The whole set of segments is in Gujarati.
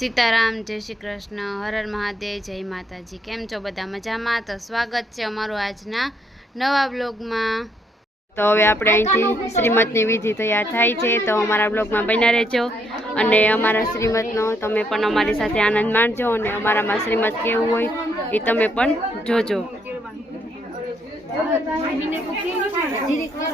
સીતારામ, જય શ્રી કૃષ્ણ હર હર મહાદેવ, જય માતાજી. કેમ છો બધા મજામાં? તો સ્વાગત છે અમારું આજના નવા બ્લોગમાં. તો હવે આપણે અહીંથી શ્રીમતની વિધિ તૈયાર થાય છે, તો અમારા બ્લોગમાં બન્યા રહેજો. અને અમારા શ્રીમતનો તમે પણ અમારી સાથે આનંદ માણજો અને અમારામાં શ્રીમત કેવું હોય એ તમે પણ જોજો.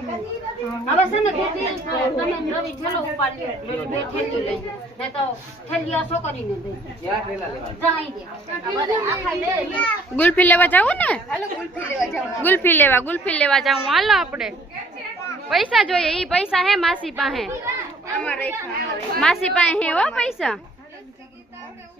હવે છે ને તમે રવિ ઠેલો ઉપાડી. બે ઠેલી લઈ ને તો ઠેલીઓ છોકરીને દે. ગુલ્ફી લેવા જાવું ને? ગુલ્ફી લેવા ગુલ્ફી લેવા જાવું હાલો આપણે. પૈસા જોઈએ ઈ પૈસા હે માસી પાસે. માસી પાસે હે હો પૈસા.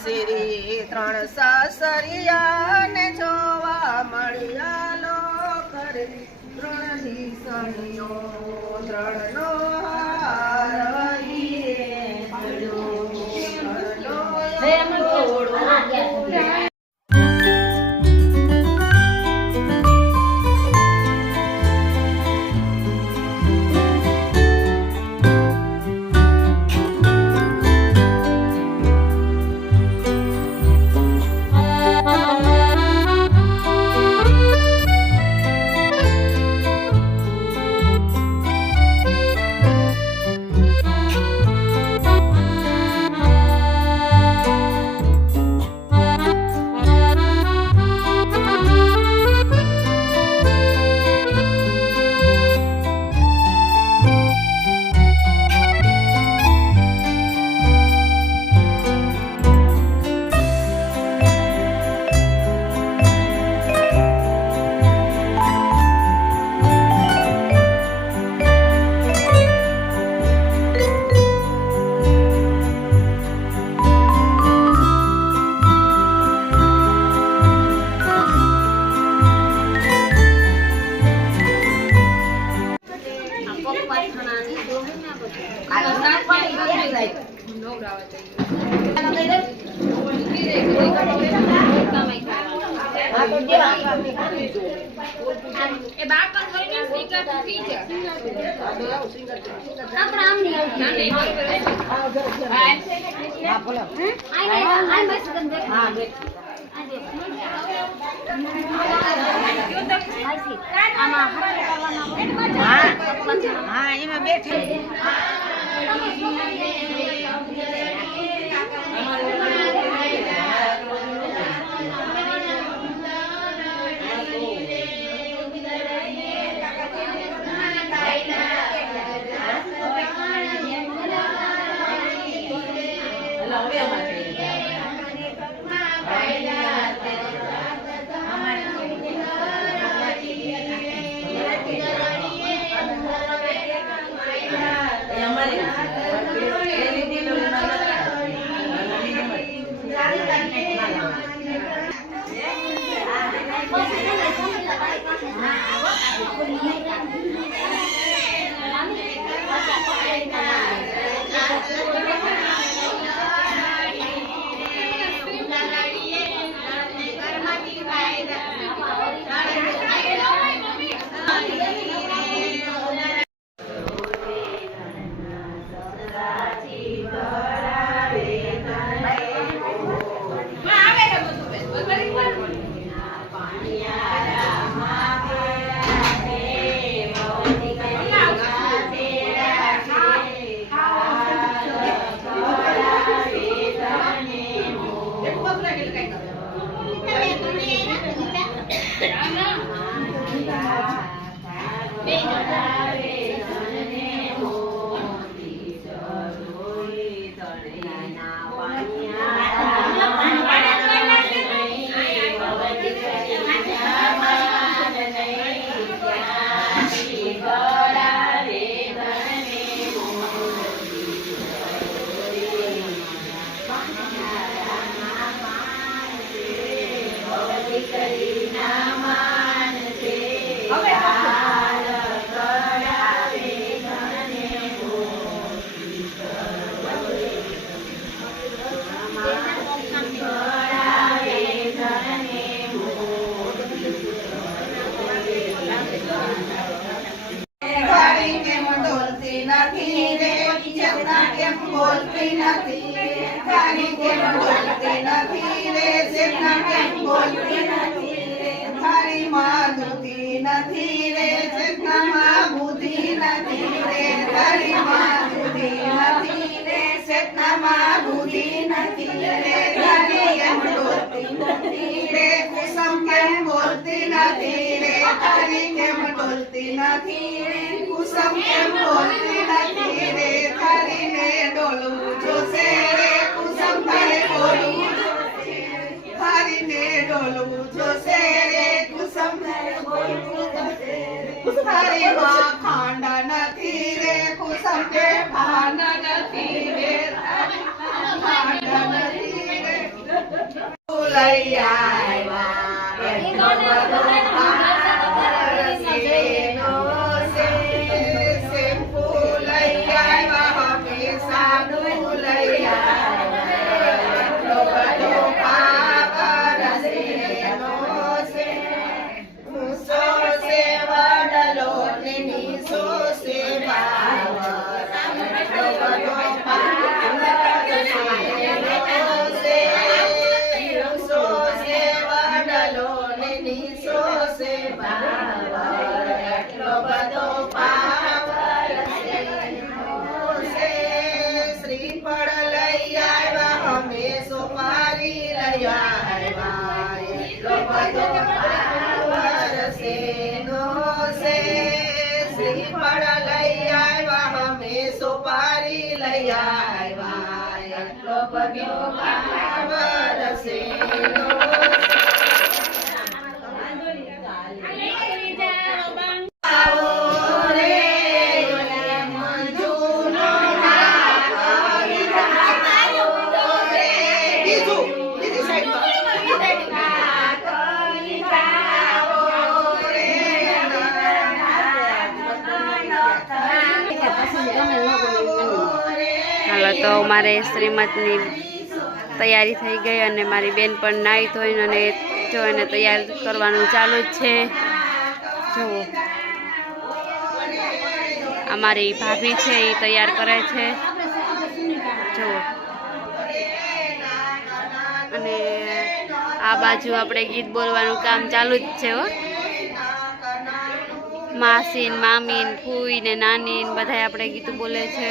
શેરી ત્રણ સાસરિયા ને જોવા મળ્યા લો કરી ત્રણ નિસણીઓ ત્રણ નો આપણે આમ નહીં આવતી. આય, આય, આય, બસ ગંદે. કરવાના હોય. હા એમાં બેઠી Hare ખાંડ નથી રે કુસમ કે ભાન નથી રે લૈયા મારે શ્રીમતની તૈયારી થઈ ગઈ અને મારી બેન પણ નાહી ધોઈને અને જો એને તૈયાર કરવાનું ચાલુ જ છે. જુઓ અમારી ભાભી છે એ તૈયાર કરે છે. જુઓ અને આ બાજુ આપણે ગીત બોલવાનું કામ ચાલુ જ છે, હો. માસી મામી ફૂઈ ને નાની બધા આપણે ગીત બોલે છે.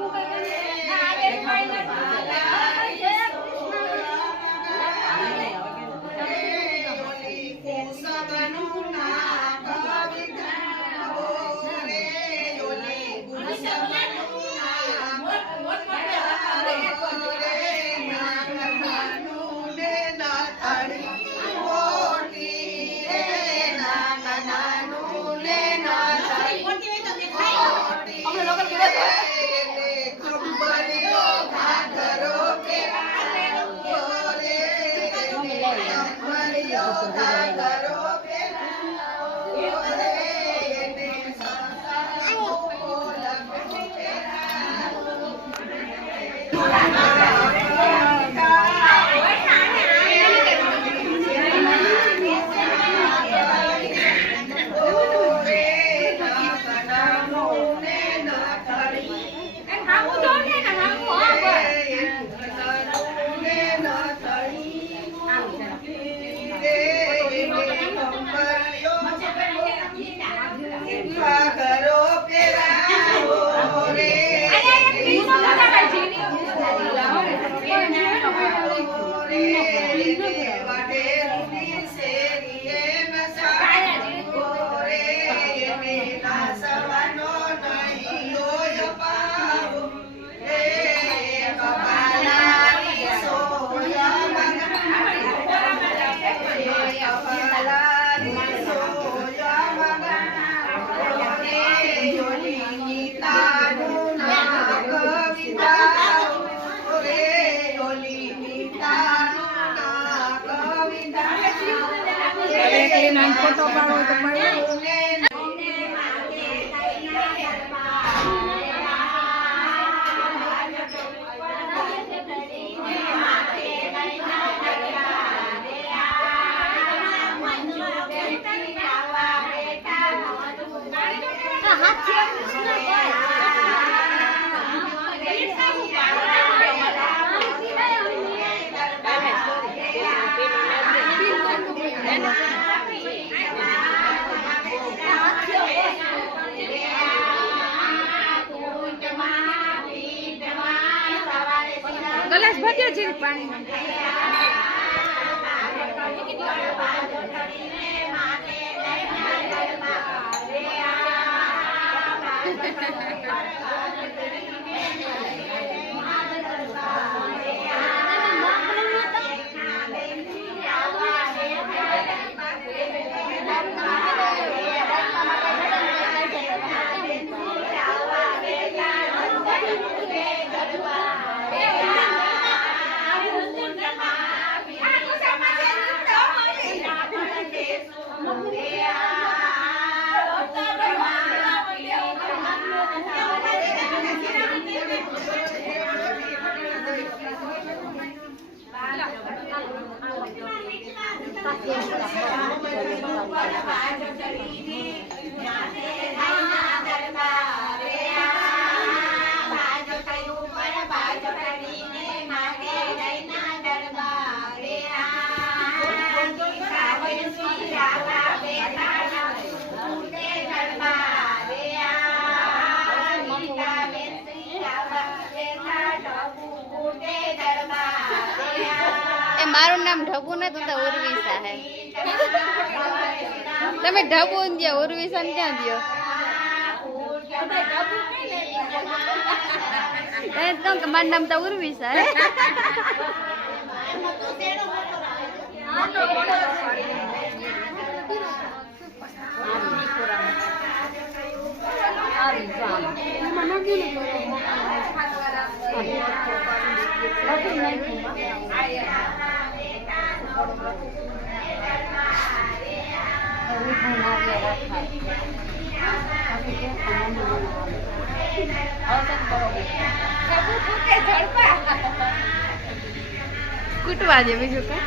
Bukan. Coba 班 ભર્યો છે એ મારું નામ ઢબુ ને તું તો ઉર્વિશા હે તમે ઢબુ ને દ્યો ઉર્વિશા ને ક્યાં દ્યો એ તો કે મારું નામ તો ઉર્વિશા હે કૂટવા દે બીજું કઈ.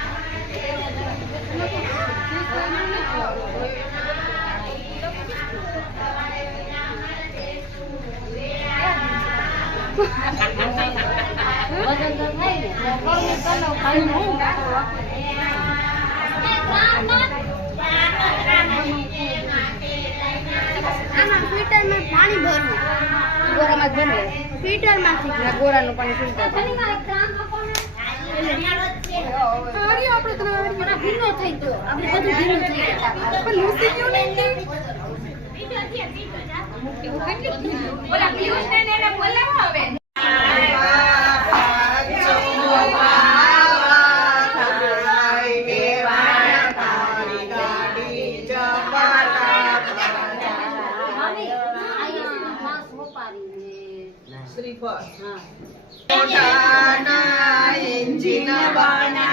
વજન તો થાય ને. ગરમી કલો ખાઈ નહીં આમાં ફિલ્ટરમાંથી ના ગોરાનું પાણી ફિલ્ટર ભીનો થઈ ગયો. આપણે બધું ભીનું થઈ ગયો. પણ લૂસી ગયું ને ఇంచిన బాణా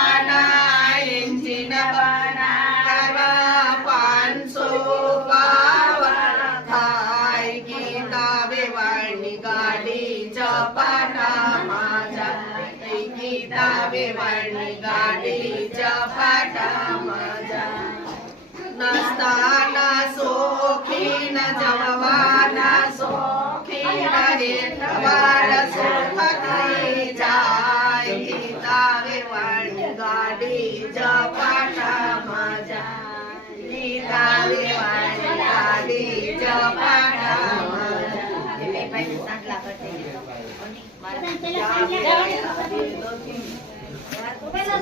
વેવાણની ગાડી ચપાટામાં જાય નાસ્તાના શોખીન જમવાના શોખીન રે નવાર સુખથી જાય ગીતા વેવાણની ગાડી ચપાટામાં જાય ગીતા વેવાણની ગાડી જપાટામાં જાય Bây giờ.